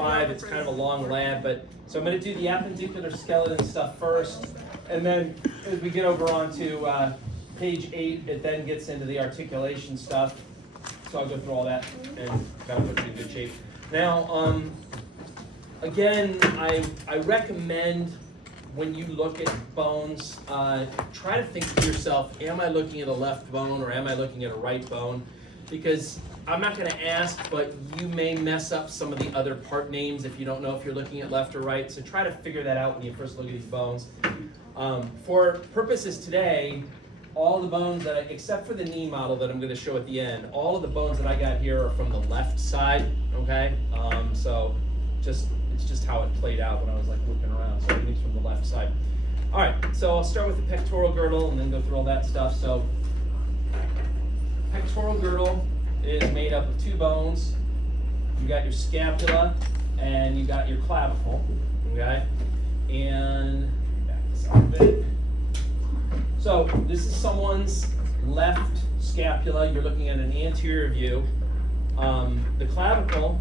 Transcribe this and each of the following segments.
5. It's kind of a long lab, but so I'm going to do the appendicular skeleton stuff first, and then as we get over onto page 8, it then gets into the articulation stuff. So I'll go through all that and kind of put it in good shape. Now, again, I recommend when you look at bones, try to think to yourself, am I looking at a left bone or am I looking at a right bone? Because I'm not going to ask, but you may mess up some of the other part names if you don't know if you're looking at left or right. So try to figure that out when you first look at these bones. For purposes today, all the bones that except for the knee model that I'm going to show at the end, all of the bones that I got here are from the left side, okay? So it's just how it played out when I was like looking around. So everything's from the left side. All right, so I'll start with the pectoral girdle and then go through all that stuff. So pectoral girdle is made up of 2 bones. You got your scapula and you got your clavicle, okay? And back this up a bit. So this is someone's left scapula. You're looking at an anterior view. The clavicle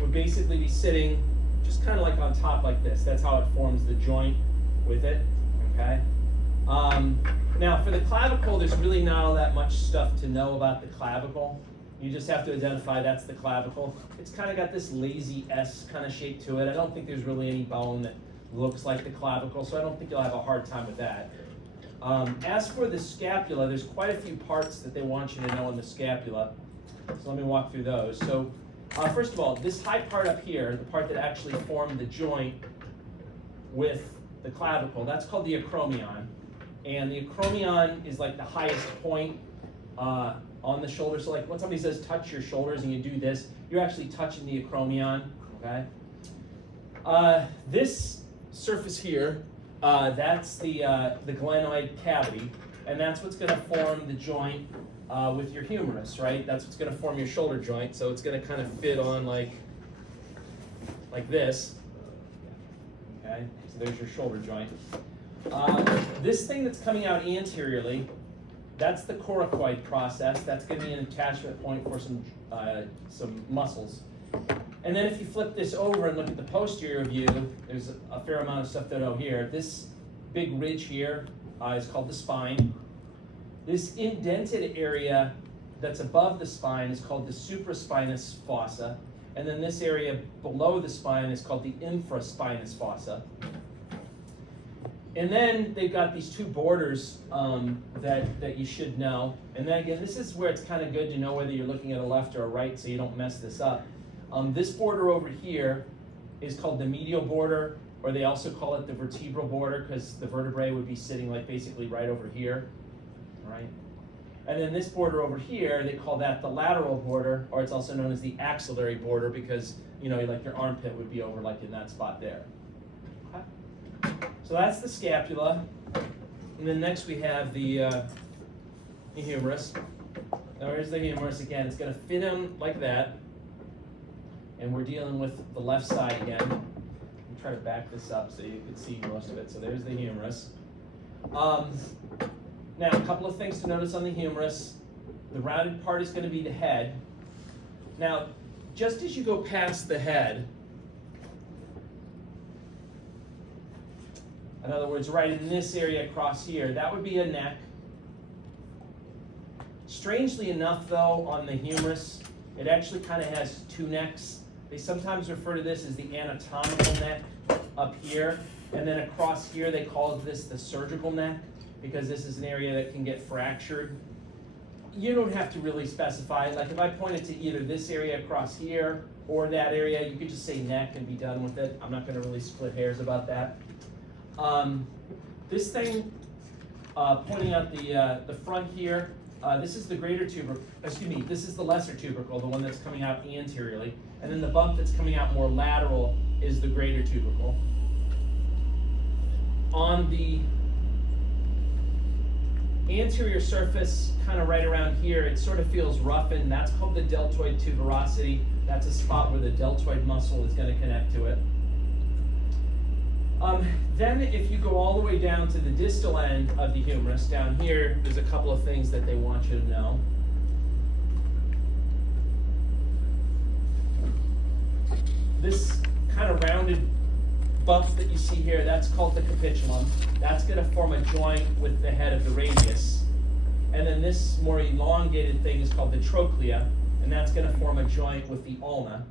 would basically be sitting just kind of like on top like this. That's how it forms the joint with it, okay? Now for the clavicle, there's really not all that much stuff to know about the clavicle. You just have to identify that's the clavicle. It's kind of got this lazy S kind of shape to it. I don't think there's really any bone that looks like the clavicle, so I don't think you'll have a hard time with that. As for the scapula, there's quite a few parts that they want you to know in the scapula. So let me walk through those. So first of all, this high part up here, the part that actually formed the joint with the clavicle, that's called the acromion. And the acromion is like the highest point on the shoulder. So like when somebody says touch your shoulders and you do this, you're actually touching the acromion, okay? This surface here, that's the glenoid cavity, and that's what's going to form the joint with your humerus, right? That's what's going to form your shoulder joint. So it's going to kind of fit on like this. Okay, so there's your shoulder joint. This thing that's coming out anteriorly, that's the coracoid process. That's going to be an attachment point for some muscles. And then if you flip this over and look at the posterior view, there's a fair amount of stuff to know here. This big ridge here is called the spine. This indented area that's above the spine is called the supraspinous fossa. And then this area below the spine is called the infraspinous fossa. And then they've got these 2 borders that you should know. And then again, this is where it's kind of good to know whether you're looking at a left or a right so you don't mess this up. This border over here is called the medial border, or they also call it the vertebral border because the vertebrae would be sitting like basically right over here, right? And then this border over here, they call that the lateral border, or it's also known as the axillary border because, you know, like your armpit would be over like in that spot there. Okay? So that's the scapula. And then next we have the humerus. Now here's the humerus again. It's going to fit in like that. And we're dealing with the left side again. Let me try to back this up so you can see most of it. So there's the humerus. Now, a couple of things to notice on the humerus. The rounded part is going to be the head. Now, just as you go past the head, in other words, right in this area across here, that would be a neck. Strangely enough, though, on the humerus, it actually kind of has 2 necks. They sometimes refer to this as the anatomical neck up here, and then across here they call this the surgical neck because this is an area that can get fractured. You don't have to really specify. Like if I pointed to either this area across here or that area, you could just say neck and be done with it. I'm not going to really split hairs about that. This thing pointing out the front here, this is the greater tubercle, this is the lesser tubercle, the one that's coming out anteriorly. And then the bump that's coming out more lateral is the greater tubercle. On the anterior surface, kind of right around here, it sort of feels roughened. That's called the deltoid tuberosity. That's a spot where the deltoid muscle is going to connect to it. Then if you go all the way down to the distal end of the humerus, down here, there's a couple of things that they want you to know. this kind of rounded bump that you see here, that's called the capitulum. That's going to form a joint with the head of the radius. And then this more elongated thing is called the trochlea, and that's going to form a joint with the ulna.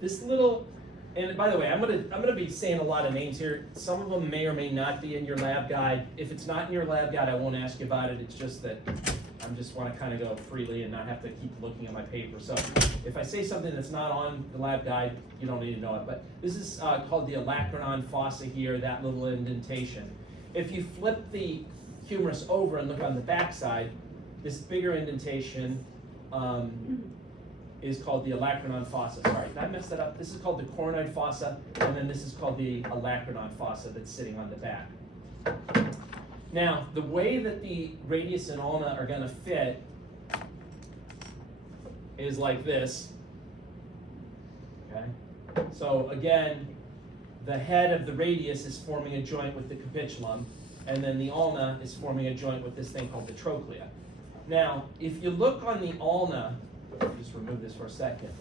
This little, and by the way, I'm gonna be saying a lot of names here. Some of them may or may not be in your lab guide. If it's not in your lab guide, I won't ask you about it. It's just that I just want to kind of go freely and not have to keep looking at my paper. So if I say something that's not on the lab guide, you don't need to know it. But this is called the olecranon fossa here, that little indentation. If you flip the humerus over and look on the back side, this bigger indentation is called the olecranon fossa. Sorry, did I mess that up? This is called the coronoid fossa, and then this is called the olecranon fossa that's sitting on the back. Now, the way that the radius and ulna are going to fit is like this. Okay? So again, the head of the radius is forming a joint with the capitulum, and then the ulna is forming a joint with this thing called the trochlea. Now, if you look on the ulna, just remove this for a second.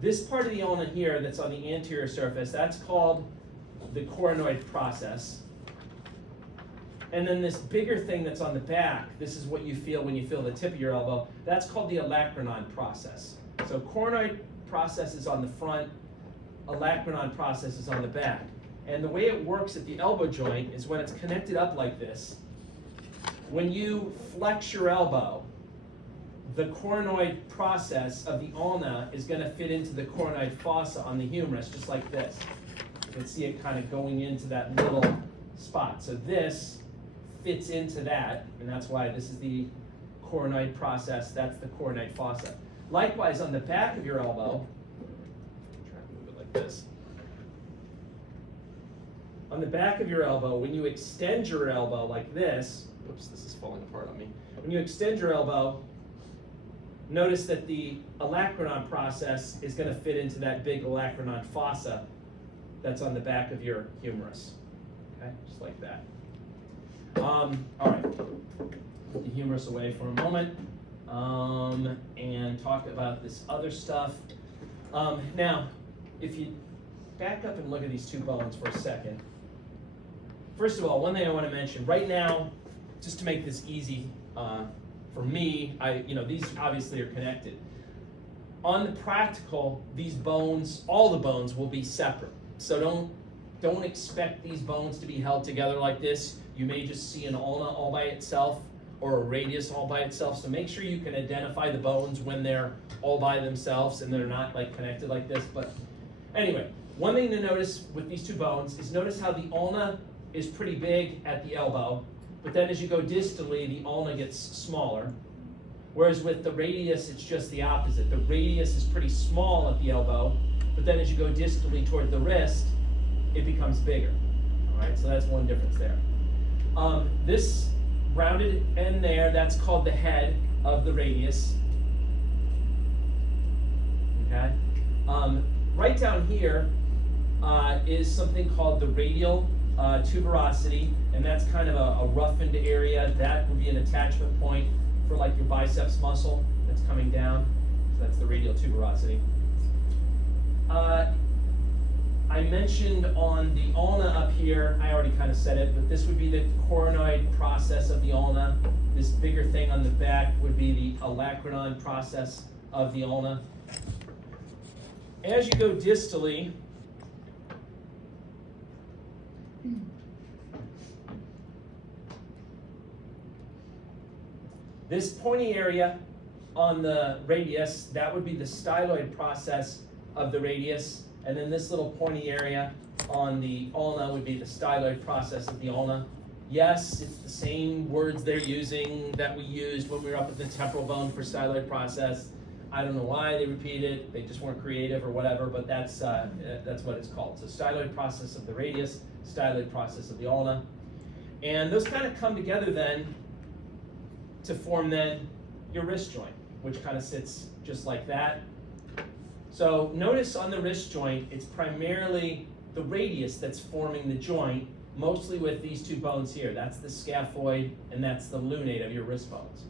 This part of the ulna here that's on the anterior surface, that's called the coronoid process. And then this bigger thing that's on the back, this is what you feel when you feel the tip of your elbow, that's called the olecranon process. So coronoid process is on the front, olecranon process is on the back. And the way it works at the elbow joint is when it's connected up like this, when you flex your elbow, the coronoid process of the ulna is going to fit into the coronoid fossa on the humerus, just like this. You can see it kind of going into that little spot. So this fits into that, and that's why this is the coronoid process, that's the coronoid fossa. Likewise, on the back of your elbow, try to move it like this. On the back of your elbow, when you extend your elbow like this, oops, this is falling apart on me. When you extend your elbow, notice that the olecranon process is going to fit into that big olecranon fossa that's on the back of your humerus. Okay, just like that. All right, put the humerus away for a moment and talk about this other stuff. Now, if you back up and look at these two bones for a second. First of all, one thing I want to mention, right now, just to make this easy for me, these obviously are connected. On the practical, these bones, all the bones will be separate. So don't expect these bones to be held together like this. You may just see an ulna all by itself or a radius all by itself. So make sure you can identify the bones when they're all by themselves and they're not like connected like this. But anyway, one thing to notice with these two bones is notice how the ulna is pretty big at the elbow, but then as you go distally, the ulna gets smaller. Whereas with the radius, it's just the opposite. The radius is pretty small at the elbow, but then as you go distally toward the wrist, it becomes bigger. All right, so that's one difference there. This rounded end there, that's called the head of the radius. Okay. Right down here is something called the radial tuberosity, and that's kind of a roughened area. That would be an attachment point for like your biceps muscle that's coming down. So that's the radial tuberosity. I mentioned on the ulna up here, I already kind of said it, but this would be the coronoid process of the ulna. This bigger thing on the back would be the olecranon process of the ulna. As you go distally, this pointy area on the radius, that would be the styloid process of the radius, and then this little pointy area on the ulna would be the styloid process of the ulna. Yes, it's the same words they're using that we used when we were up at the temporal bone for styloid process. I don't know why they repeat it, they just weren't creative or whatever, but that's what it's called. So styloid process of the radius, styloid process of the ulna. And those kind of come together then to form then your wrist joint, which kind of sits just like that. So notice on the wrist joint, it's primarily the radius that's forming the joint, mostly with these two bones here. That's the scaphoid and that's the lunate of your wrist bones.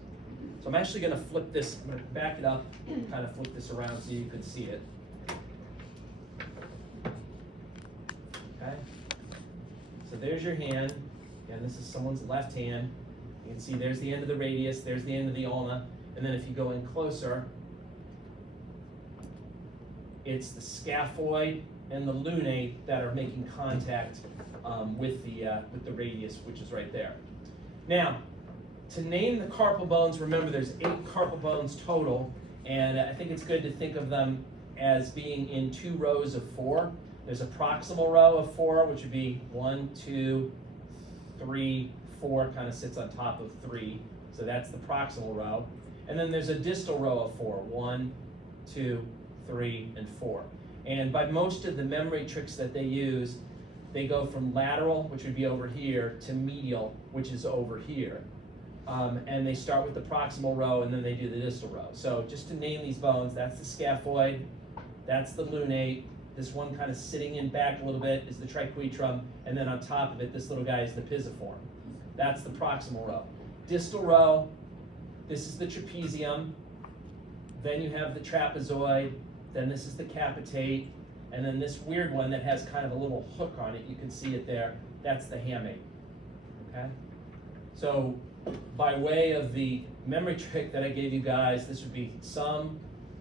So I'm actually gonna flip this, I'm gonna back it up, kind of flip this around so you can see it. Okay? So there's your hand. Again, this is someone's left hand. You can see there's the end of the radius, there's the end of the ulna, and then if you go in closer, it's the scaphoid and the lunate that are making contact with the radius, which is right there. Now, to name the carpal bones, remember there's 8 carpal bones total, and I think it's good to think of them as being in 2 rows of 4. There's a proximal row of 4, which would be 1, 2, 3, 4, kind of sits on top of 3. So that's the proximal row. And then there's a distal row of 4, 1, 2, 3, and 4. And by most of the memory tricks that they use, they go from lateral, which would be over here, to medial, which is over here. And they start with the proximal row, and then they do the distal row. So just to name these bones, that's the scaphoid, that's the lunate, this one kind of sitting in back a little bit is the triquetrum, and then on top of it, this little guy is the pisiform. That's the proximal row. Distal row, this is the trapezium, then you have the trapezoid, then this is the capitate, and then this weird one that has kind of a little hook on it, you can see it there, that's the hamate, okay? So by way of the memory trick that I gave you guys, this would be some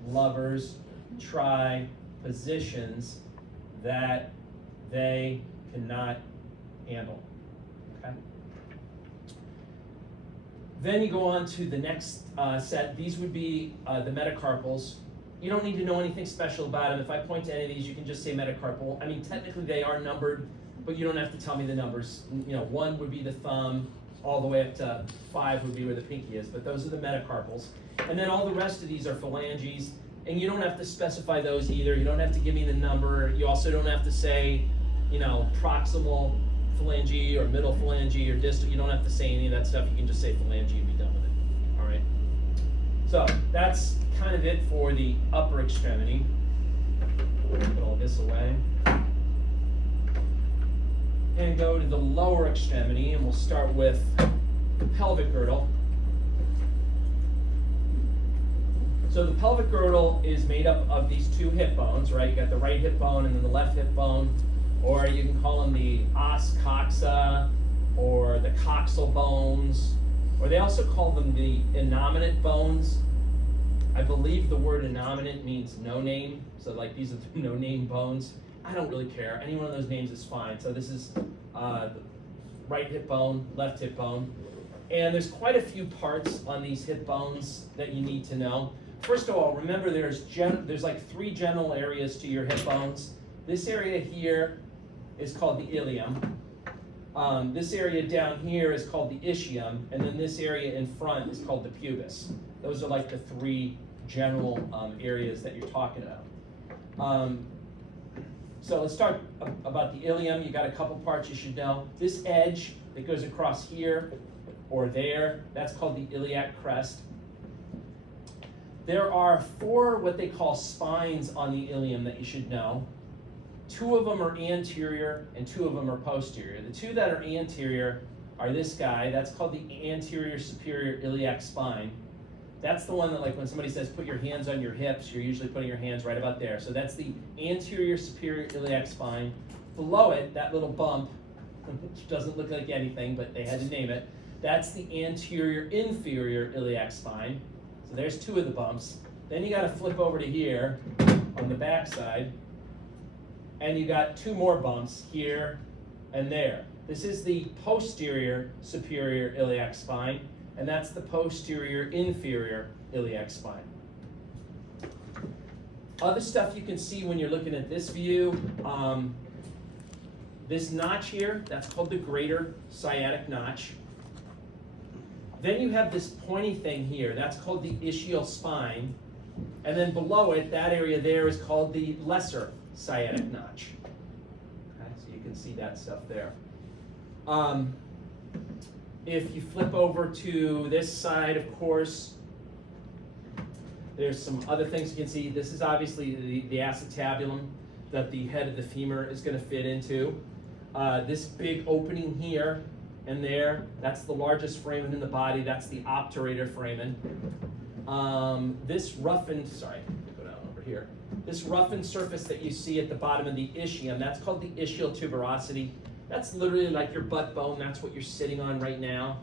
lovers try positions that they cannot handle, okay? Then you go on to the next set. These would be the metacarpals. You don't need to know anything special about them. If I point to any of these, you can just say metacarpal. I mean, technically they are numbered, but you don't have to tell me the numbers. You know, 1 would be the thumb, all the way up to 5 would be where the pinky is, but those are the metacarpals. And then all the rest of these are phalanges, and you don't have to specify those either. You don't have to give me the number. You also don't have to say, you know, proximal phalange or middle phalange or distal. You don't have to say any of that stuff. You can just say phalange and be done with it. All right. So that's kind of it for the upper extremity. Put all this away. And go to the lower extremity, and we'll start with the pelvic girdle. So the pelvic girdle is made up of these 2 hip bones, right? You got the right hip bone and then the left hip bone, or you can call them the os coxa or the coxal bones, or they also call them the innominate bones. I believe the word innominate means no name, so like these are the no name bones. I don't really care. Any one of those names is fine. So this is the right hip bone, left hip bone. And there's quite a few parts on these hip bones that you need to know. First of all, remember there's like 3 general areas to your hip bones. This area here is called the ilium. This area down here is called the ischium. And then this area in front is called the pubis. Those are like the 3 general areas that you're talking about. So let's start about the ilium. You got a couple parts you should know. This edge that goes across here or there, that's called the iliac crest. There are 4 what they call spines on the ilium that you should know. 2 of them are anterior and 2 of them are posterior. The 2 that are anterior are this guy. That's called the anterior superior iliac spine. That's the one that, like, when somebody says put your hands on your hips, you're usually putting your hands right about there. So that's the anterior superior iliac spine. Below it, that little bump, which doesn't look like anything, but they had to name it, that's the anterior inferior iliac spine. So there's 2 of the bumps. Then you got to flip over to here on the back side, and you got 2 more bumps here and there. This is the posterior superior iliac spine, and that's the posterior inferior iliac spine. Other stuff you can see when you're looking at this view, this notch here, that's called the greater sciatic notch. Then you have this pointy thing here, that's called the ischial spine. And then below it, that area there is called the lesser sciatic notch. Okay, so you can see that stuff there. If you flip over to this side, of course, there's some other things you can see. This is obviously the acetabulum that the head of the femur is going to fit into. This big opening here and there. That's the largest foramen in the body. That's the obturator foramen. This roughened, sorry, go down over here. This roughened surface that you see at the bottom of the ischium, that's called the ischial tuberosity. That's literally like your butt bone. That's what you're sitting on right now.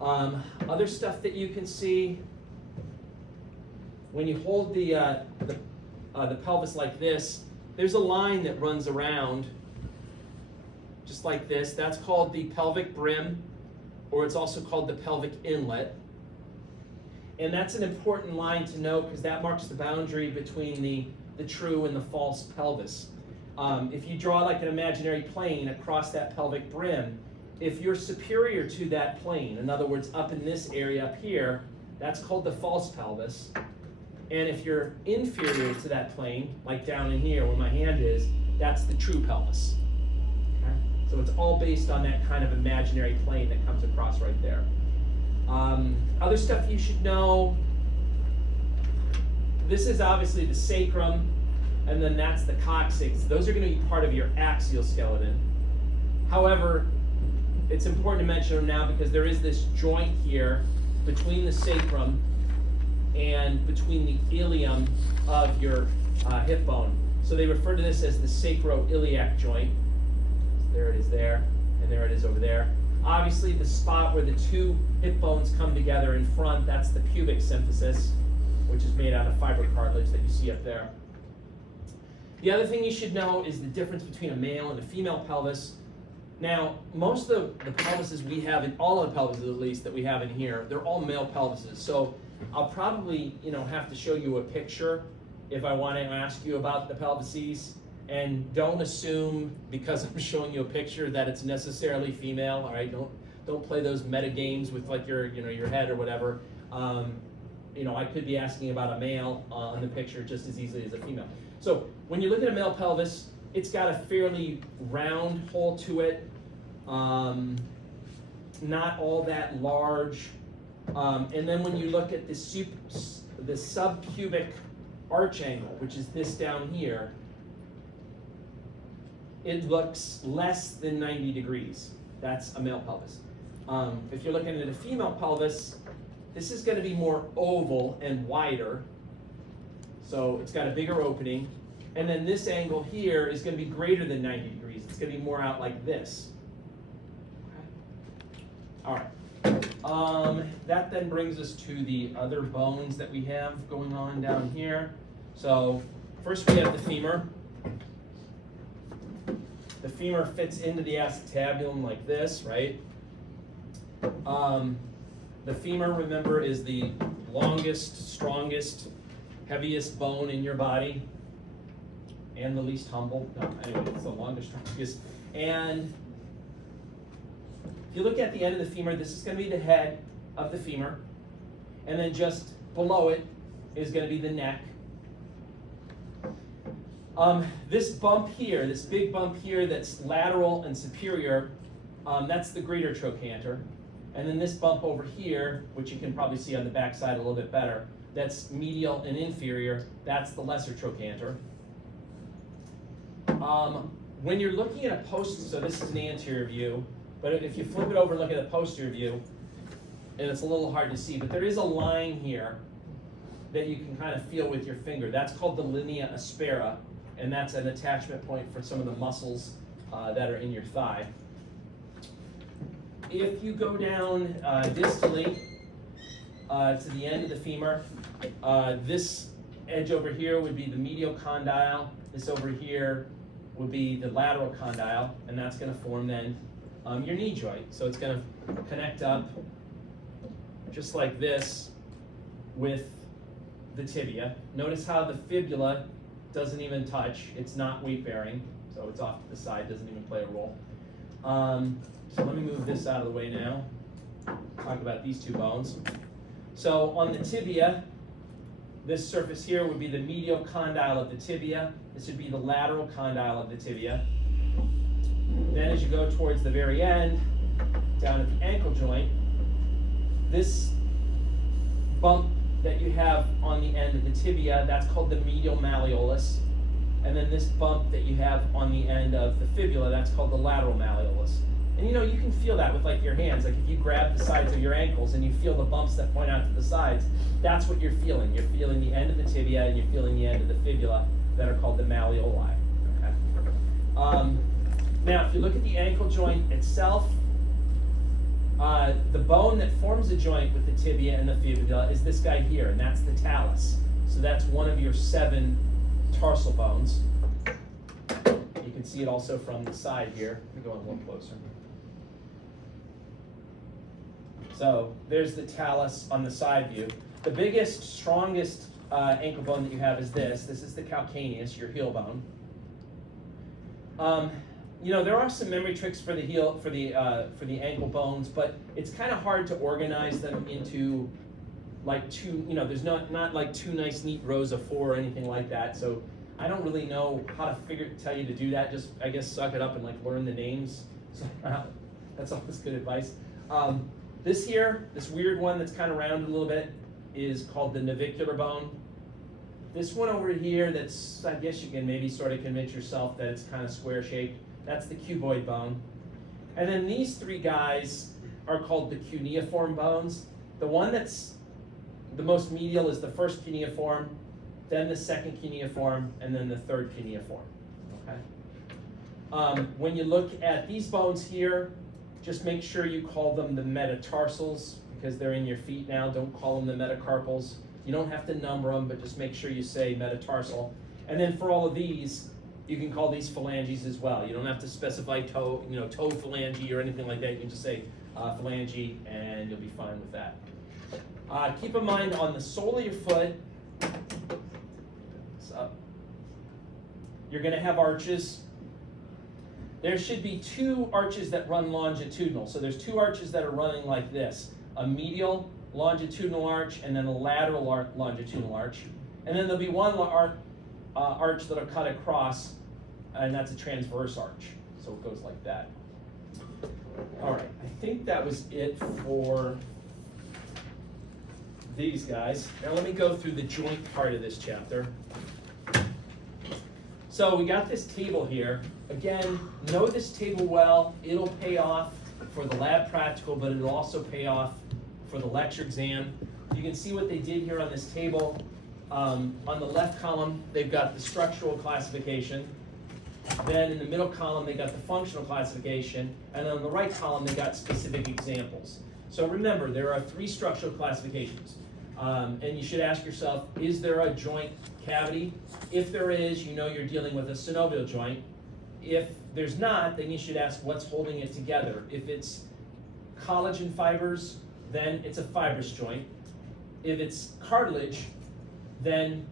Okay. Other stuff that you can see, when you hold the pelvis like this, there's a line that runs around just like this. That's called the pelvic brim, or it's also called the pelvic inlet. And that's an important line to know because that marks the boundary between the true and the false pelvis. If you draw like an imaginary plane across that pelvic brim, if you're superior to that plane, in other words, up in this area up here, that's called the false pelvis. And if you're inferior to that plane, like down in here where my hand is, that's the true pelvis. Okay? So it's all based on that kind of imaginary plane that comes across right there. Other stuff you should know, this is obviously the sacrum, and then that's the coccyx. Those are going to be part of your axial skeleton. However, it's important to mention them now because there is this joint here between the sacrum and between the ilium of your hip bone. So they refer to this as the sacroiliac joint. There it is there, and there it is over there. Obviously, the spot where the two hip bones come together in front, that's the pubic symphysis, which is made out of fibrocartilage that you see up there. The other thing you should know is the difference between a male and a female pelvis. Now, most of the pelvises we have, in all of the pelvises at least that we have in here, they're all male pelvises. So I'll probably, have to show you a picture if I want to ask you about the pelvises. And don't assume because I'm showing you a picture that it's necessarily female. All right, don't play those meta games with like your head or whatever. I could be asking about a male on the picture just as easily as a female. So when you look at a male pelvis, it's got a fairly round hole to it, not all that large. And then when you look at the subpubic arch angle, which is this down here, it looks less than 90 degrees. That's a male pelvis. If you're looking at a female pelvis, this is going to be more oval and wider. So it's got a bigger opening. And then this angle here is going to be greater than 90 degrees. It's going to be more out like this. Okay. All right. That then brings us to the other bones that we have going on down here. So first we have the femur. The femur fits into the acetabulum like this, right? The femur, remember, is the longest, strongest, heaviest bone in your body, and the least humble. No, anyway, it's the longest, strongest. And if you look at the end of the femur, this is going to be the head of the femur, and then just below it is going to be the neck. This bump here, this big bump here that's lateral and superior, that's the greater trochanter. And then this bump over here, which you can probably see on the back side a little bit better, that's medial and inferior, that's the lesser trochanter. When you're looking at a so this is an anterior view, but if you flip it over and look at a posterior view, and it's a little hard to see, but there is a line here that you can kind of feel with your finger. That's called the linea aspera, and that's an attachment point for some of the muscles that are in your thigh. If you go down distally to the end of the femur, this edge over here would be the medial condyle. This over here would be the lateral condyle, and that's going to form then your knee joint. So it's going to connect up just like this with the tibia. Notice how the fibula doesn't even touch. It's not weight bearing, so it's off to the side, doesn't even play a role. So let me move this out of the way now. Talk about these two bones. So on the tibia, this surface here would be the medial condyle of the tibia. This would be the lateral condyle of the tibia. Then as you go towards the very end, down at the ankle joint, this bump that you have on the end of the tibia, that's called the medial malleolus. and then this bump that you have on the end of the fibula, that's called the lateral malleolus. And you know, you can feel that with like your hands. Like if you grab the sides of your ankles and you feel the bumps that point out to the sides, that's what you're feeling. You're feeling the end of the tibia and you're feeling the end of the fibula that are called the malleoli. Okay. Now, if you look at the ankle joint itself, the bone that forms a joint with the tibia and the fibula is this guy here, and that's the talus. So that's one of your 7 tarsal bones. You can see it also from the side here. Let me go in a little closer. So there's the talus on the side view. The biggest, strongest ankle bone that you have is this. This is the calcaneus, your heel bone. You know, there are some memory tricks for the heel, for the ankle bones, but it's kind of hard to organize them into like two. You know, there's not like 2 nice, neat rows of 4 or anything like that. So I don't really know how to tell you to do that. Just I guess suck it up and like learn the names. So that's always good advice. This here, this weird one that's kind of rounded a little bit, is called the navicular bone. This one over here, that's, I guess you can maybe sort of convince yourself that it's kind of square shaped. That's the cuboid bone. And then these 3 guys are called the cuneiform bones. The one that's the most medial is the first cuneiform, then the second cuneiform, and then the third cuneiform. Okay. When you look at these bones here, just make sure you call them the metatarsals because they're in your feet now. Don't call them the metacarpals. You don't have to number them, but just make sure you say metatarsal. And then for all of these, you can call these phalanges as well. You don't have to specify toe phalange or anything like that. You can just say phalange, and you'll be fine with that. Keep in mind on the sole of your foot, you're going to have arches. There should be 2 arches that run longitudinal. So there's 2 arches that are running like this. A medial longitudinal arch and then a lateral longitudinal arch. And then there'll be one arch that'll cut across, and that's a transverse arch. So it goes like that. All right, I think that was it for these guys. Now let me go through the joint part of this chapter. So we got this table here. Again, know this table well. It'll pay off for the lab practical, but it'll also pay off for the lecture exam. You can see what they did here on this table. On the left column, they've got the structural classification. Then in the middle column, they got the functional classification. And then on the right column, they got specific examples. So remember, there are 3 structural classifications. And you should ask yourself, is there a joint cavity? If there is, you know you're dealing with a synovial joint. If there's not, then you should ask what's holding it together. If it's collagen fibers, then it's a fibrous joint. If it's cartilage, then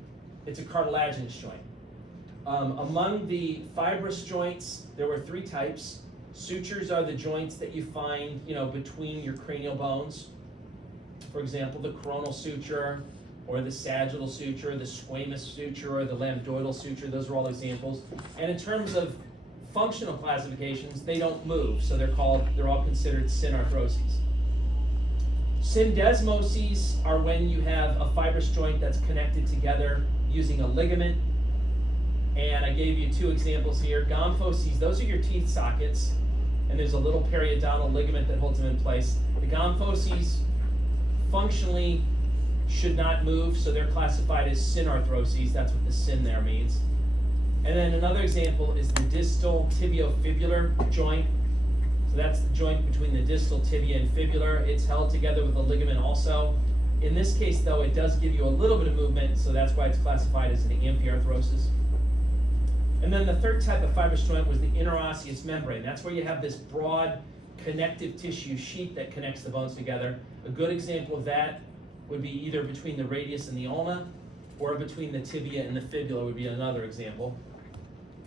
it's a cartilaginous joint. Among the fibrous joints, there were 3 types. Sutures are the joints that you find, between your cranial bones. For example, the coronal suture, or the sagittal suture, the squamous suture, or the lambdoidal suture. Those are all examples. And in terms of functional classifications, they don't move, so they're all considered synarthroses. Syndesmoses are when you have a fibrous joint that's connected together using a ligament. And I gave you 2 examples here. Gomphoses, those are your teeth sockets, and there's a little periodontal ligament that holds them in place. The gomphoses functionally should not move, so they're classified as synarthroses. That's what the syn there means. And then another example is the distal tibiofibular joint. So that's the joint between the distal tibia and fibula. It's held together with a ligament also. In this case, though, it does give you a little bit of movement, so that's why it's classified as an amphiarthrosis. And then the third type of fibrous joint was the interosseous membrane. That's where you have this broad connective tissue sheet that connects the bones together. A good example of that would be either between the radius and the ulna, or between the tibia and the fibula would be another example.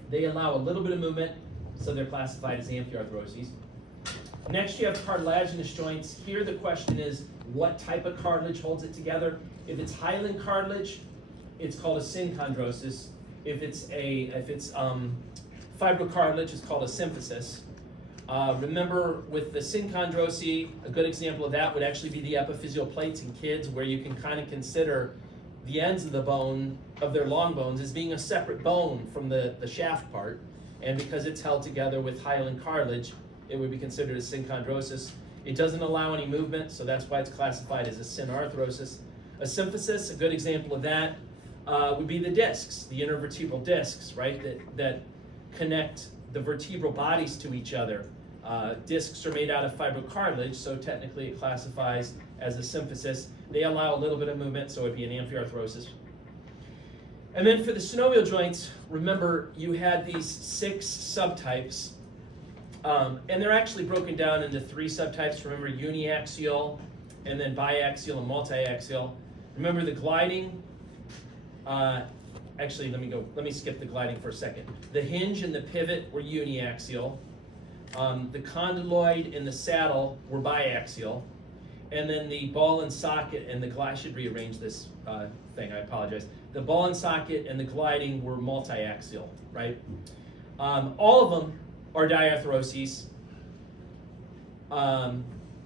They allow a little bit of movement, so they're classified as amphiarthroses. Next, you have cartilaginous joints. Here the question is, what type of cartilage holds it together? If it's hyaline cartilage, it's called a synchondrosis. If it's fibrocartilage, it's called a symphysis. Remember, with the synchondrosy, a good example of that would actually be the epiphyseal plates in kids, where you can kind of consider the ends of the bone, of their long bones, as being a separate bone from the shaft part. And because it's held together with hyaline cartilage, it would be considered a synchondrosis. It doesn't allow any movement, so that's why it's classified as a synarthrosis. A symphysis, a good example of that, would be the discs, the intervertebral discs, right, that connect the vertebral bodies to each other. Discs are made out of fibrocartilage, so technically it classifies as a symphysis. They allow a little bit of movement, so it would be an amphiarthrosis. And then for the synovial joints, remember you had these 6 subtypes, and they're actually broken down into 3 subtypes. Remember, uniaxial, and then biaxial and multiaxial. Remember the gliding, actually let me skip the gliding for a second. The hinge and the pivot were uniaxial. The condyloid and the saddle were biaxial. And then the ball and socket and the I should rearrange this thing, I apologize. The ball and socket and the gliding were multiaxial, right? All of them are diarthroses. And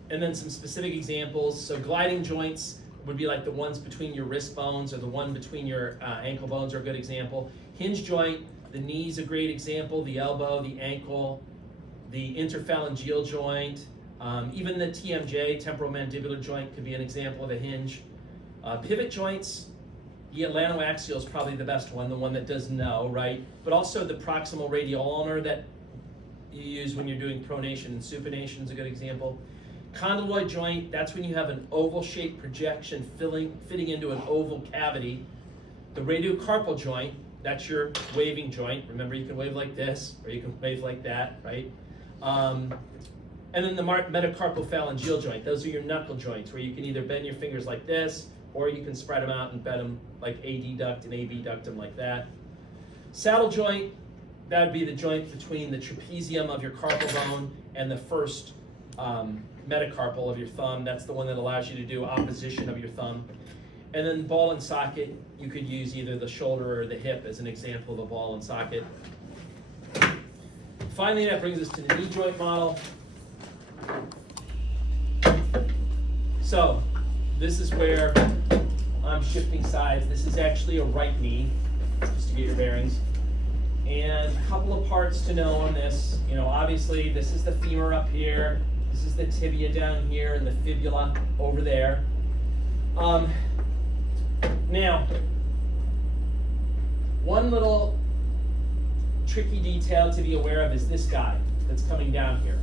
then some specific examples. So gliding joints would be like the ones between your wrist bones, or the one between your ankle bones are a good example. Hinge joint, the knee's a great example, the elbow, the ankle, the interphalangeal joint, even the TMJ, temporomandibular joint, could be an example of a hinge. Pivot joints, the atlantoaxial is probably the best one, the one that does no, right? But also the proximal radial ulnar that you use when you're doing pronation and supination is a good example. Condyloid joint, that's when you have an oval-shaped projection fitting into an oval cavity. The radiocarpal joint, that's your waving joint. Remember, you can wave like this, or you can wave like that, right? And then the metacarpophalangeal joint, those are your knuckle joints, where you can either bend your fingers like this, or you can spread them out and bend them like AD duct and AB ductum like that. Saddle joint, that would be the joint between the trapezium of your carpal bone and the first metacarpal of your thumb. That's the one that allows you to do opposition of your thumb. And then ball and socket, you could use either the shoulder or the hip as an example of a ball and socket. Finally, that brings us to the knee joint model. So this is where I'm shifting sides. This is actually a right knee, just to get your bearings. And a couple of parts to know on this. You know, obviously this is the femur up here. This is the tibia down here, and the fibula over there. Now, one little tricky detail to be aware of is this guy that's coming down here.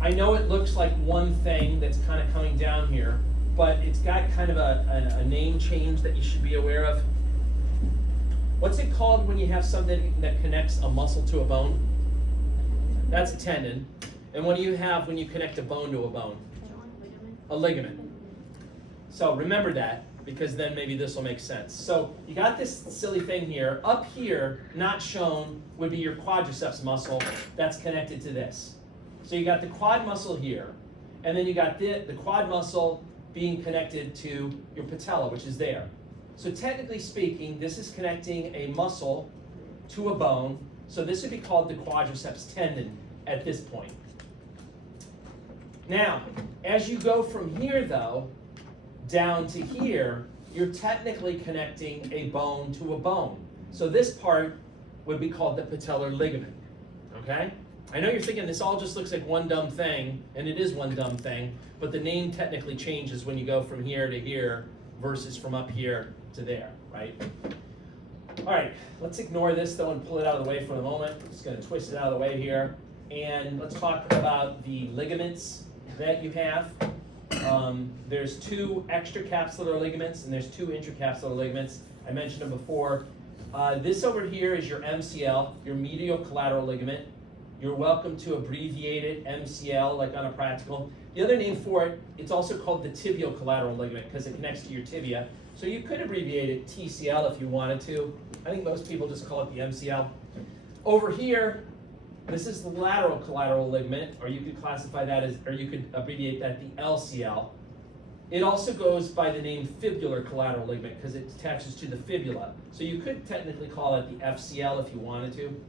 I know it looks like one thing that's kind of coming down here, but it's got kind of a name change that you should be aware of. What's it called when you have something that connects a muscle to a bone? That's a tendon. And what do you have when you connect a bone to a bone? A ligament. So remember that, because then maybe this will make sense. So you got this silly thing here. Up here, not shown, would be your quadriceps muscle that's connected to this. So you got the quad muscle here, and then you got the quad muscle being connected to your patella, which is there. So technically speaking, this is connecting a muscle to a bone. So this would be called the quadriceps tendon at this point. Now, as you go from here, though, down to here, you're technically connecting a bone to a bone. So this part would be called the patellar ligament, okay? I know you're thinking this all just looks like one dumb thing, and it is one dumb thing, but the name technically changes when you go from here to here versus from up here to there, right? All right, let's ignore this though and pull it out of the way for a moment. I'm just gonna twist it out of the way here. And let's talk about the ligaments that you have. There's 2 extracapsular ligaments and there's 2 intracapsular ligaments. I mentioned them before. This over here is your MCL, your medial collateral ligament. You're welcome to abbreviate it MCL, like on a practical. The other name for it, it's also called the tibial collateral ligament because it connects to your tibia. So you could abbreviate it TCL if you wanted to. I think most people just call it the MCL. Over here, this is the lateral collateral ligament, or you could classify that as, or you could abbreviate that the LCL. It also goes by the name fibular collateral ligament because it attaches to the fibula. So you could technically call it the FCL if you wanted to.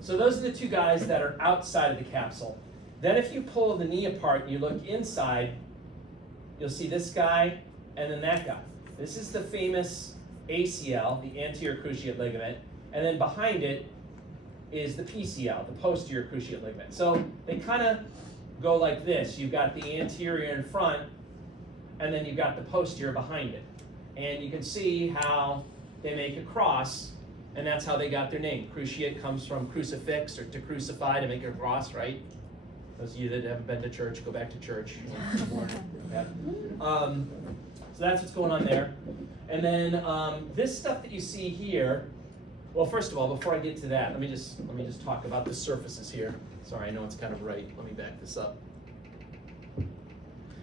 So those are the 2 guys that are outside of the capsule. Then if you pull the knee apart and you look inside, you'll see this guy and then that guy. This is the famous ACL, the anterior cruciate ligament, and then behind it is the PCL, the posterior cruciate ligament. So they kind of go like this. You've got the anterior in front, and then you've got the posterior behind it. And you can see how they make a cross, and that's how they got their name. Cruciate comes from crucifix, or to crucify, to make a cross, right? Those of you that haven't been to church, go back to church. Okay. So that's what's going on there. And then this stuff that you see here, well, first of all, before I get to that, let me just talk about the surfaces here. Sorry, I know it's kind of right. Let me back this up.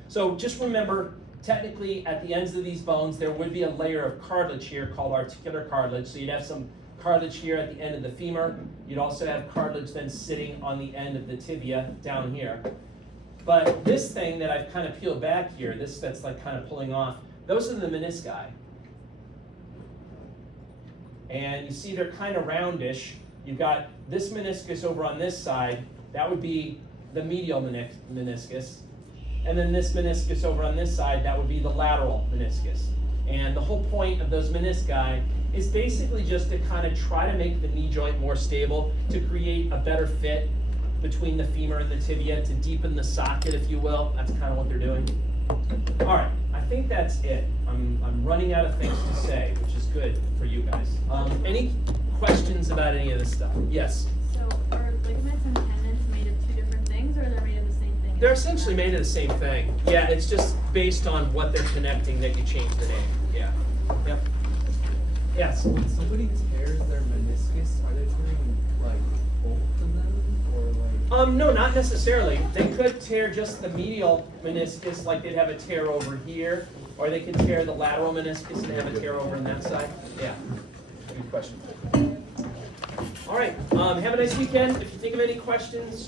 So just remember, technically, at the ends of these bones, there would be a layer of cartilage here called articular cartilage. So you'd have some cartilage here at the end of the femur. You'd also have cartilage then sitting on the end of the tibia down here. But this thing that I've kind of peeled back here, this that's like kind of pulling off, those are the menisci. And you see they're kind of roundish. You've got this meniscus over on this side. That would be the medial meniscus. And then this meniscus over on this side, that would be the lateral meniscus. And the whole point of those menisci is basically just to kind of try to make the knee joint more stable, to create a better fit between the femur and the tibia, to deepen the socket, if you will. That's kind of what they're doing. All right, I think that's it. I'm running out of things to say, which is good for you guys. Any questions about any of this stuff? Yes? So are ligaments and tendons made of two different things, or they're made of the same thing? They're essentially made of the same thing. Yeah, it's just based on what they're connecting that you change the name. Yeah. Yep. Yes? When somebody tears their meniscus, are they tearing like both of them, or like? No, not necessarily. They could tear just the medial meniscus, like they'd have a tear over here, or they could tear the lateral meniscus and have a tear over on that side. Yeah. Good question. All right. Have a nice weekend. If you think of any questions,